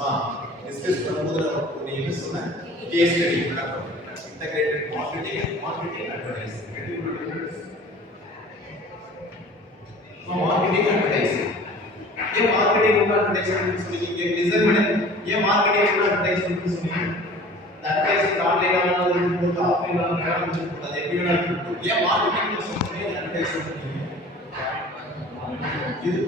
நம்ம டிஸ்கஸ் பண்ணும்போது நம்ம என்ன சொன்ன கேஸ் ஸ்டடி பண்ணோம் integrated marketing and marketing advertising marketing advertising ये मार्केटिंग का एडवर्टाइजमेंट सुनिए डिजाइन में ये मार्केटिंग का एडवर्टाइजमेंट सुनिए एडवर्टाइजमेंट ऑनलाइन वाला और ऑफलाइन वाला मुझे पता है ये ये मार्केटिंग का सुनिए एडवर्टाइजमेंट இது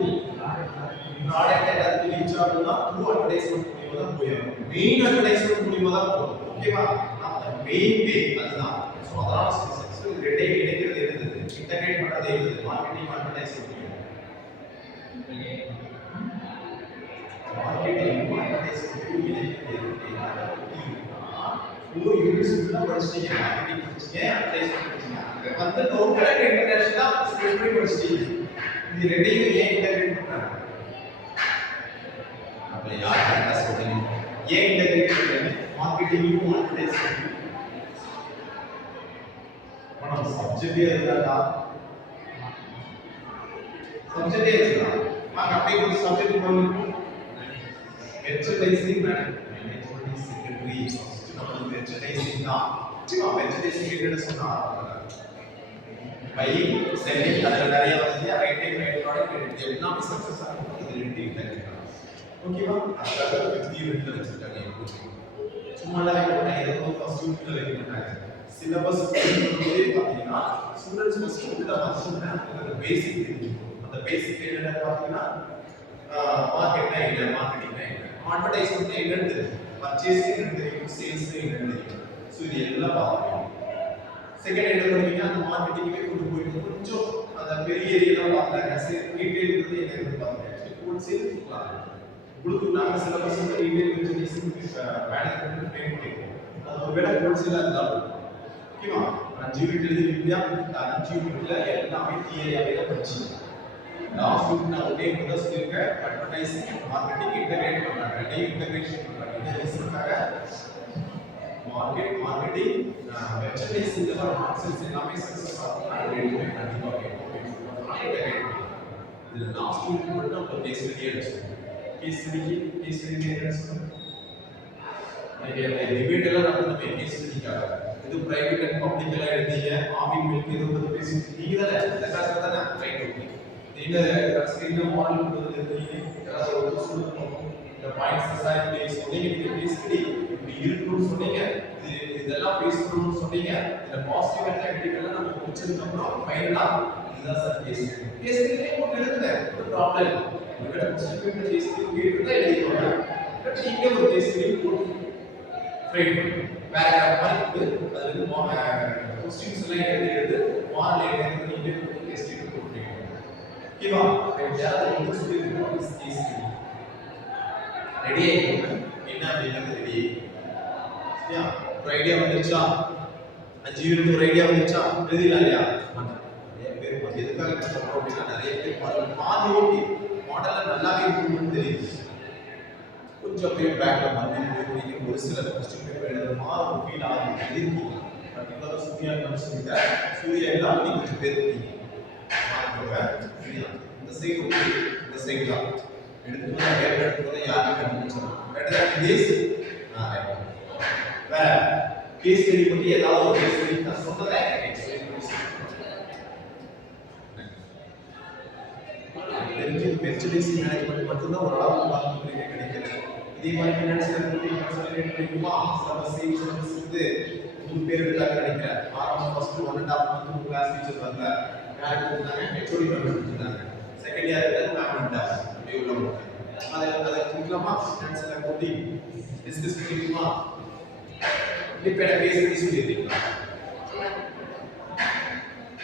ப்ராடக்ட் எல்லாத்துக்கு ரீச் ஆகணும்னா த்ரூ அட்வர்டைஸ்மென்ட் மூலமா தான் போயிடும் மெயின் அட்வர்டைஸ்மென்ட் மூலமா தான் போகும் ஓகேவா அந்த மெயின் வே அதுதான் சோ அதனால சக்சஸ் இது ரெண்டையும் இணைக்கிறது இருந்தது இன்டகிரேட் பண்றது இருந்தது மார்க்கெட்டிங் அட்வர்டைஸ்மென்ட் மார்க்கெட்டிங் அட்வர்டைஸ்மென்ட் இணைக்கிறது ஒரு யூனிட்ஸ் உள்ள படிச்சீங்க மார்க்கெட்டிங் படிச்சீங்க அட்வர்டைஸ்மென்ட் படிச்சீங்க வந்து லோக்கல் அண்ட் இன்டர்நேஷனல் ஸ்பெசிஃபிக் படிச்சீங்க இது ரெண்டையும் ஏன் இன்டகிரேட் பண்றாங்க அப்ப யார் கரெக்ட்டா சொல்றீங்க ஏன் இன்டகிரேட் பண்றாங்க மார்க்கெட்டிங்கும் அட்வர்டைஸ்மென்ட் நம்ம சப்ஜெக்டே இருந்தா சப்ஜெக்டே இருந்தா நான் அப்படியே ஒரு சப்ஜெக்ட் பண்ணுவோம் மெர்ச்சன்டைசிங் மேனேஜ்மென்ட் செக்ரட்டரி ஃபர்ஸ்ட் நம்ம மெர்ச்சன்டைசிங் தான் சிவா மெர்ச்சன்டைசிங் என்ன சொன்னா பையிங் செல்லிங் அதுல நிறைய வந்து ரைட்டிங் ரைட் ப்ராடக்ட் எல்லாமே சக்சஸ் ஆகும் இது ரெண்டு இன்டகிரேட் ஓகேவா அதுக்காக 50 யூனிட்ல வச்சிருக்காங்க சும்மாடா என்ன ஏதோ ஃபர்ஸ்ட் யூனிட்ல வைக்கிறாங்க சிலபஸ் பண்ணும்போதே பாத்தீங்கன்னா ஸ்டூடண்ட்ஸ் ஃபர்ஸ்ட் யூனிட்ல வந்து அந்த பேசிக் தெரிஞ்சுக்கணும் அந்த பேசிக் என்னன்னு பாத்தீங்கன்னா மார்க்கெட்னா என்ன மார்க்கெட்டிங்னா என்ன அட்வர்டைஸ்மென்ட் என்னன்னு தெரியும் பர்சேசிங் என்னன்னு தெரியும் சேல்ஸ் என்னன்னு தெரியும் சோ இது எல்லாம் பார்க்கணும் செகண்ட் என்ன பண்ணுவீங்க அந்த மார்க்கெட்டிங்கே கொண்டு போயிட்டு கொஞ்சம் அந்த பெரிய ஏரியால பார்க்கறாங்க சரி ரீட்டைல் வந்து என்ன பார்க்கறாங்க ஹோல்சேல் உங்களுக்கு நாங்க சிலபஸ் வந்து ரீட்டைல் பிசினஸ் மேனேஜ்மென்ட் ட்ரெயின் பண்ணிருக்கோம் அது ஒருவேளை ஹோல்சேலா இருந்தாலும் ஓகேவா 5 யூனிட் எழுதிருக்கீங்க 5 யூனிட்ல எல்லாமே தியரியாவே தான் படிச்சீங்க லாஸ்ட் யூனிட் நான் ஒரே முதல் சொல்லிருக்க அட்வர்டைசிங் மார்க்கெட்டிங் இன்டகிரேட் பண்றாங்க ரெண்டையும் இன்டகிரேஷன் பண்றாங்க இது ரீசன்க்காக மார்க்கெட்டிங் மெர்ச்சன்டைசிங் இதெல்லாம் மார்க்கெட்ஸ் எல்லாமே சக்சஸ் ஆகும் அது ரெண்டுமே கண்டிப்பா கேட்கும் இதுல லாஸ்ட் யூனிட் மட்டும் நம்ம கேஸ் ஸ்டடி எடுத்துக்கோம் கேஸ் ஸ்டடி என்ன சொல்றோம் டிபேட் எல்லாம் நடந்துமே கேஸ் ஸ்டடிக்காக இது பிரைவேட் அண்ட் பப்ளிக் எல்லாம் எடுத்தீங்க ஆவின் மில்க் இது வந்து பேசிட்டு நீங்க தான் இந்த கிளாஸ்ல தான் ரைட் ஓகே நீங்க ஸ்கிரீன்ல மாடல் கொடுத்துருக்கீங்க ஏதாவது ஒரு சொல்லணும் இந்த பாயிண்ட்ஸ் சார் ப்ளீஸ் சொன்னீங்க நீங்க கேஸ் ஸ்டடி இப்படி இருக்குன்னு சொன்னீங்க இதெல்லாம் பேசணும்னு சொன்னீங்க இந்த பாசிட்டிவ் அண்ட் நெகட்டிவ் எல்லாம் நம்ம முடிச்சதுக்கு அப்புறம் ஃபைனலா இதுதான் சார் கேஸ் ஸ்டடியே போட்டு எழுதுங்க ஒரு ப்ராப்ளம் உங்களோட சர்டிஃபிகேட் கேஸ் ஸ்டடி கேட்டதா எழுதிக்கோங்க பட் நீங்க ஒரு கேஸ் ஸ்டடி போட்டு ஃப்ரேம் பண்ணுங்க பேராகிராஃப் மாதிரி அது வந்து क्वेश्चंस எல்லாம் எழுது மாடல் எழுதி நீங்க கேஸ் ஸ்டடி போட்டு ஓகேவா யாராவது வந்து சொல்லிருக்கோம் கேஸ் ஸ்டடி ரெடி ஆயிடுங்க என்ன அப்படிங்கிறது ரெடி யா ஒரு ஐடியா வந்துச்சா 5 யூனிட் ஒரு ஐடியா வந்துச்சா எழுதிடலாம் இல்லையா நிறைய பேர் எதுக்காக சொல்றோம் அப்படின்னா நிறைய பேர் பாதி ஓகே மாடல்ல நல்லாவே இருக்குன்னு தெரியுது கொஞ்சம் பேர் பேக்ல வந்து போய் ஒரு சில கொஸ்டின் பேப்பர் எழுதுற மாதிரி ஒரு ஃபீல் ஆகுது எழுதிருக்கீங்க பர்டிகுலரா சூர்யா சொல்லிட்டு சூர்யா எல்லாம் நீங்க கொஞ்சம் பேர் இருக்கீங்க இந்த சைடு ஓகே இந்த சைடு தான் எடுத்து பேப்பர் எடுத்து யாரும் கண்டுபிடிச்சாங்க பெட்டர் திஸ் வேற கேஸ் ஸ்டடி பத்தி ஏதாவது ஒரு கேஸ் ஸ்டடி நான் சொன்னதே தெரிஞ்சு மெர்ச்சன்டைசிங் மேனேஜ்மென்ட் மட்டும் தான் ஒரு அளவு பார்த்து கிடைக்குது இதே மாதிரி ஃபினான்ஷியல் பத்தி கன்சல்டேட் பண்ணிக்குமா சிலபஸ் சிலபஸ் வந்து 3 பேர் இருக்காங்க நினைக்கிறேன் ஆரம்பம் ஃபர்ஸ்ட் 1.5 மந்த் கிளாஸ் டீச்சர் வந்தாங்க யாருக்கு இருந்தாங்க ஹெச்ஓடி மெம்பர் இருந்தாங்க செகண்ட் இயர் இருந்தாங்க மேம் வந்தாங்க அப்படியே உள்ள அதை கொடுக்கலாமா ஃபினான்ஷியல் போட்டி டிஸ்கஸ் பண்ணிக்குமா இப்ப என்ன பேசி சொல்லிருக்கீங்களா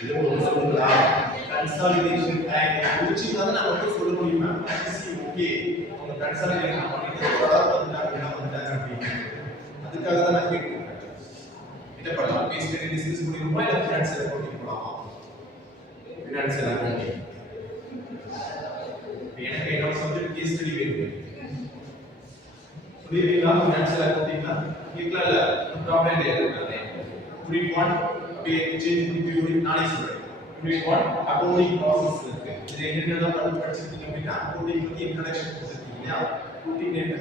இது ஒரு சொல்லுங்களா கன்சாலிடேஷன் டைம் முடிச்சிட்டா நான் வந்து சொல்ல முடியுமா ஓகே உங்க கன்சாலிடேஷன் பண்ணிட்டு ஓரளவு வந்துட்டாங்க அப்படின்னு அதுக்காக தான் நான் கேட்கிறேன் இத பண்ணலாம் கேஸ் ஸ்டடி டிஸ்கஸ் பண்ணிருப்போம் இல்ல ஃபினான்ஷியல் அக்கவுண்டிங் போலாமா ஃபினான்ஷியல் அக்கவுண்டிங் எனக்கு என்ன சப்ஜெக்ட் கேஸ் ஸ்டடி வேணும் புரியுதுங்களா ஃபினான்ஷியல் அக்கவுண்டிங்னா கேட்கல இல்ல ப்ராப்ளம் இல்ல புரியுமா சேஞ்ச் யூனிட் நானே சொல்றேன் புரியுமா அக்கவுண்டிங் ப்ராசஸ் இருக்கு இது என்னென்னலாம் படிச்சிருக்கீங்க அப்படின்னா அக்கவுண்டிங் பத்தி இன்ட்ரோடக்ஷன் கொடுத்திருக்கீங்க இல்லையா ரூட்டின் என்ன